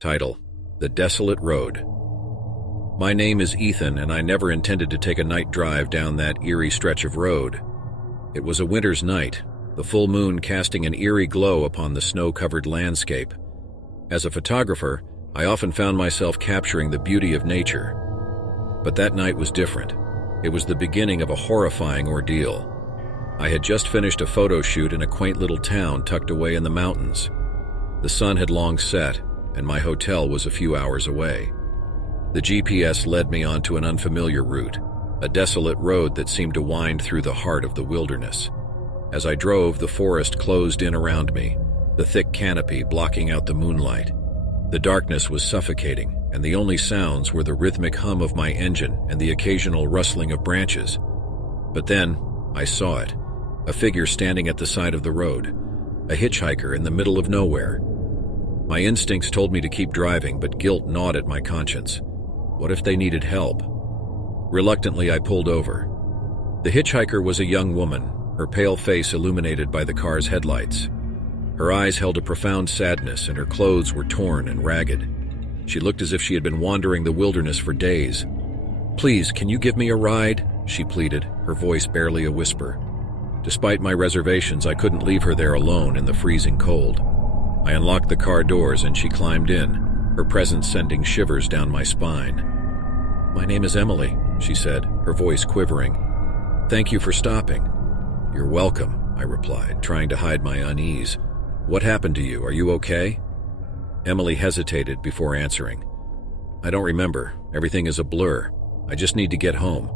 Title: The Desolate Road. My name is Ethan, and I never intended to take a night drive down that eerie stretch of road. It was a winter's night, the full moon casting an eerie glow upon the snow-covered landscape. As a photographer, I often found myself capturing the beauty of nature. But that night was different. It was the beginning of a horrifying ordeal. I had just finished a photo shoot in a quaint little town tucked away in the mountains. The sun had long set, and my hotel was a few hours away. The GPS led me onto an unfamiliar route, a desolate road that seemed to wind through the heart of the wilderness. As I drove, the forest closed in around me, the thick canopy blocking out the moonlight. The darkness was suffocating, and the only sounds were the rhythmic hum of my engine and the occasional rustling of branches. But then, I saw it, a figure standing at the side of the road, a hitchhiker in the middle of nowhere. My instincts told me to keep driving, but guilt gnawed at my conscience. What if they needed help? Reluctantly, I pulled over. The hitchhiker was a young woman, her pale face illuminated by the car's headlights. Her eyes held a profound sadness, and her clothes were torn and ragged. She looked as if she had been wandering the wilderness for days. "Please, can you give me a ride?" she pleaded, her voice barely a whisper. Despite my reservations, I couldn't leave her there alone in the freezing cold. I unlocked the car doors and she climbed in, her presence sending shivers down my spine. "My name is Emily," she said, her voice quivering. "Thank you for stopping." "You're welcome," I replied, trying to hide my unease. "What happened to you? Are you okay?" Emily hesitated before answering. "I don't remember. Everything is a blur. I just need to get home."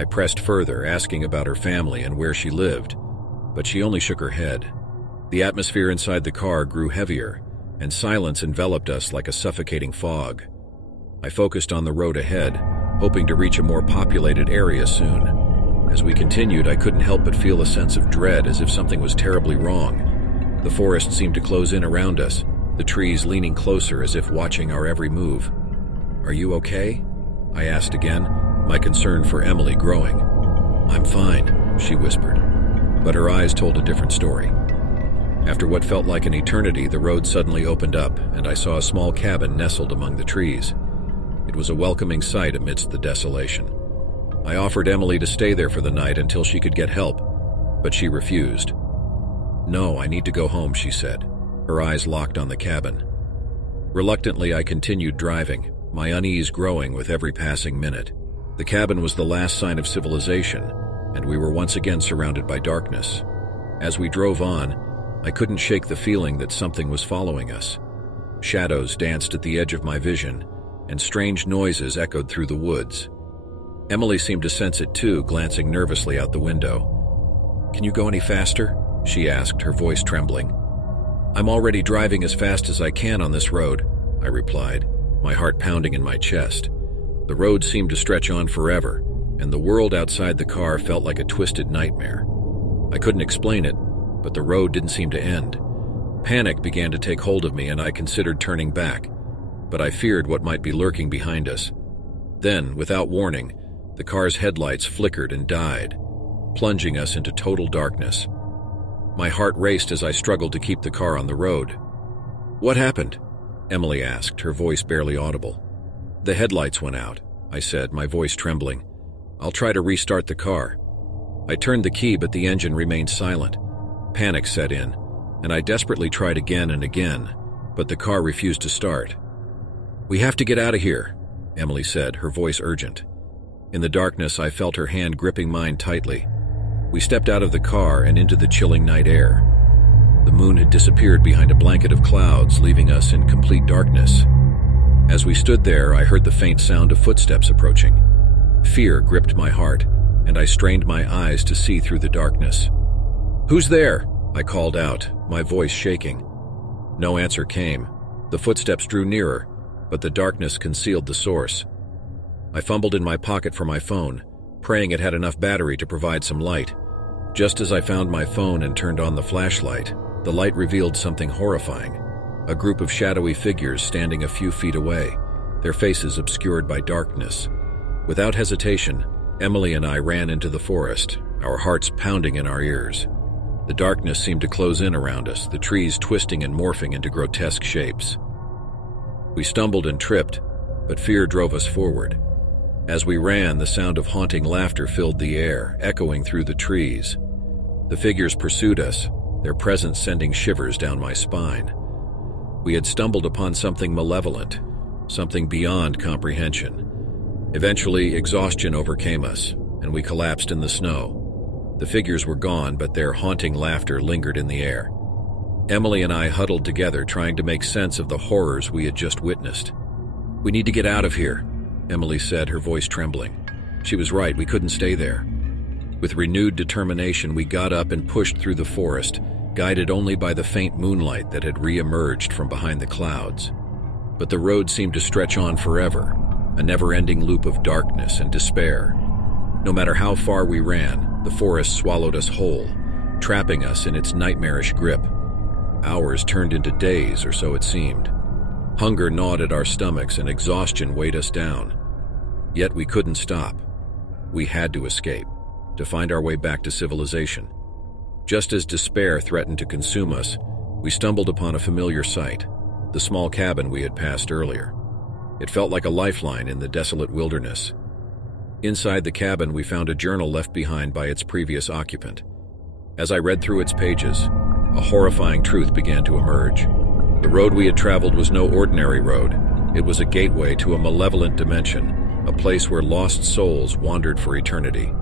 I pressed further, asking about her family and where she lived, but she only shook her head. The atmosphere inside the car grew heavier, and silence enveloped us like a suffocating fog. I focused on the road ahead, hoping to reach a more populated area soon. As we continued, I couldn't help but feel a sense of dread, as if something was terribly wrong. The forest seemed to close in around us, the trees leaning closer as if watching our every move. "Are you okay?" I asked again, my concern for Emily growing. "I'm fine," she whispered, but her eyes told a different story. After what felt like an eternity, the road suddenly opened up, and I saw a small cabin nestled among the trees. It was a welcoming sight amidst the desolation. I offered Emily to stay there for the night until she could get help, but she refused. "No, I need to go home," she said, her eyes locked on the cabin. Reluctantly, I continued driving, my unease growing with every passing minute. The cabin was the last sign of civilization, and we were once again surrounded by darkness. As we drove on, I couldn't shake the feeling that something was following us. Shadows danced at the edge of my vision, and strange noises echoed through the woods. Emily seemed to sense it too, glancing nervously out the window. "Can you go any faster?" she asked, her voice trembling. "I'm already driving as fast as I can on this road," I replied, my heart pounding in my chest. The road seemed to stretch on forever, and the world outside the car felt like a twisted nightmare. I couldn't explain it, but the road didn't seem to end. Panic began to take hold of me, and I considered turning back, but I feared what might be lurking behind us. Then, without warning, the car's headlights flickered and died, plunging us into total darkness. My heart raced as I struggled to keep the car on the road. "What happened?" Emily asked, her voice barely audible. "The headlights went out," I said, my voice trembling. "I'll try to restart the car." I turned the key, but the engine remained silent. Panic set in, and I desperately tried again and again, but the car refused to start. "We have to get out of here," Emily said, her voice urgent. In the darkness, I felt her hand gripping mine tightly. We stepped out of the car and into the chilling night air. The moon had disappeared behind a blanket of clouds, leaving us in complete darkness. As we stood there, I heard the faint sound of footsteps approaching. Fear gripped my heart, and I strained my eyes to see through the darkness. "Who's there?" I called out, my voice shaking. No answer came. The footsteps drew nearer, but the darkness concealed the source. I fumbled in my pocket for my phone, praying it had enough battery to provide some light. Just as I found my phone and turned on the flashlight, the light revealed something horrifying. A group of shadowy figures standing a few feet away, their faces obscured by darkness. Without hesitation, Emily and I ran into the forest, our hearts pounding in our ears. The darkness seemed to close in around us, the trees twisting and morphing into grotesque shapes. We stumbled and tripped, but fear drove us forward. As we ran, the sound of haunting laughter filled the air, echoing through the trees. The figures pursued us, their presence sending shivers down my spine. We had stumbled upon something malevolent, something beyond comprehension. Eventually, exhaustion overcame us, and we collapsed in the snow. The figures were gone, but their haunting laughter lingered in the air. Emily and I huddled together, trying to make sense of the horrors we had just witnessed. "We need to get out of here," Emily said, her voice trembling. She was right, we couldn't stay there. With renewed determination, we got up and pushed through the forest, guided only by the faint moonlight that had re-emerged from behind the clouds. But the road seemed to stretch on forever, a never-ending loop of darkness and despair. No matter how far we ran, the forest swallowed us whole, trapping us in its nightmarish grip. Hours turned into days, or so it seemed. Hunger gnawed at our stomachs and exhaustion weighed us down. Yet we couldn't stop. We had to escape, to find our way back to civilization. Just as despair threatened to consume us, we stumbled upon a familiar sight, the small cabin we had passed earlier. It felt like a lifeline in the desolate wilderness. Inside the cabin, we found a journal left behind by its previous occupant. As I read through its pages, a horrifying truth began to emerge. The road we had traveled was no ordinary road. It was a gateway to a malevolent dimension, a place where lost souls wandered for eternity.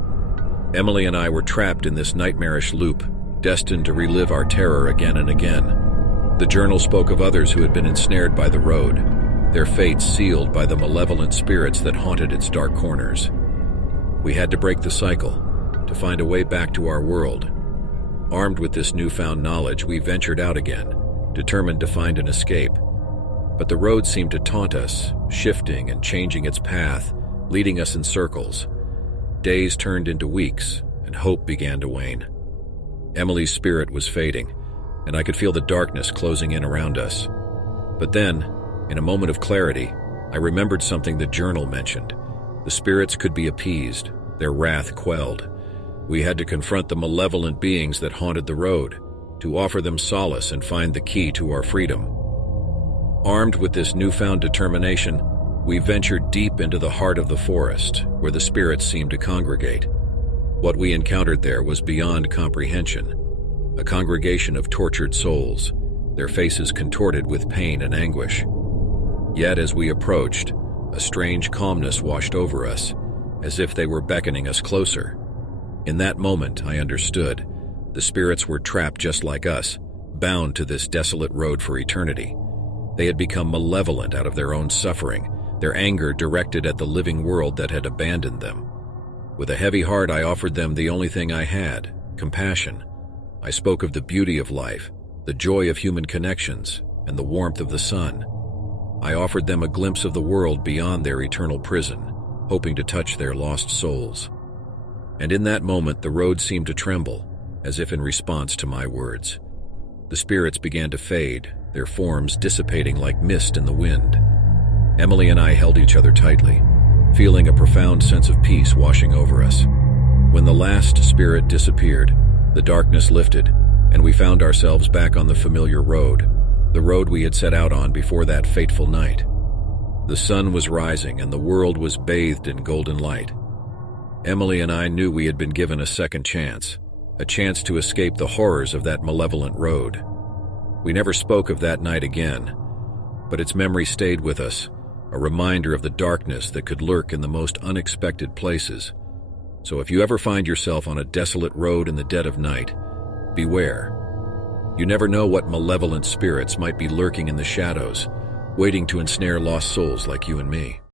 Emily and I were trapped in this nightmarish loop, destined to relive our terror again and again. The journal spoke of others who had been ensnared by the road, their fates sealed by the malevolent spirits that haunted its dark corners. We had to break the cycle, to find a way back to our world. Armed with this newfound knowledge, we ventured out again, determined to find an escape. But the road seemed to taunt us, shifting and changing its path, leading us in circles. Days turned into weeks, and hope began to wane. Emily's spirit was fading, and I could feel the darkness closing in around us. But then, in a moment of clarity, I remembered something the journal mentioned. The spirits could be appeased, their wrath quelled. We had to confront the malevolent beings that haunted the road, to offer them solace and find the key to our freedom. Armed with this newfound determination, we ventured deep into the heart of the forest, where the spirits seemed to congregate. What we encountered there was beyond comprehension, a congregation of tortured souls, their faces contorted with pain and anguish. Yet as we approached, a strange calmness washed over us, as if they were beckoning us closer. In that moment, I understood. The spirits were trapped just like us, bound to this desolate road for eternity. They had become malevolent out of their own suffering, their anger directed at the living world that had abandoned them. With a heavy heart, I offered them the only thing I had, compassion. I spoke of the beauty of life, the joy of human connections, and the warmth of the sun. I offered them a glimpse of the world beyond their eternal prison, hoping to touch their lost souls. And in that moment, the road seemed to tremble, as if in response to my words. The spirits began to fade, their forms dissipating like mist in the wind. Emily and I held each other tightly, feeling a profound sense of peace washing over us. When the last spirit disappeared, the darkness lifted, and we found ourselves back on the familiar road, the road we had set out on before that fateful night. The sun was rising, and the world was bathed in golden light. Emily and I knew we had been given a second chance, a chance to escape the horrors of that malevolent road. We never spoke of that night again, but its memory stayed with us, a reminder of the darkness that could lurk in the most unexpected places. So if you ever find yourself on a desolate road in the dead of night, beware. You never know what malevolent spirits might be lurking in the shadows, waiting to ensnare lost souls like you and me.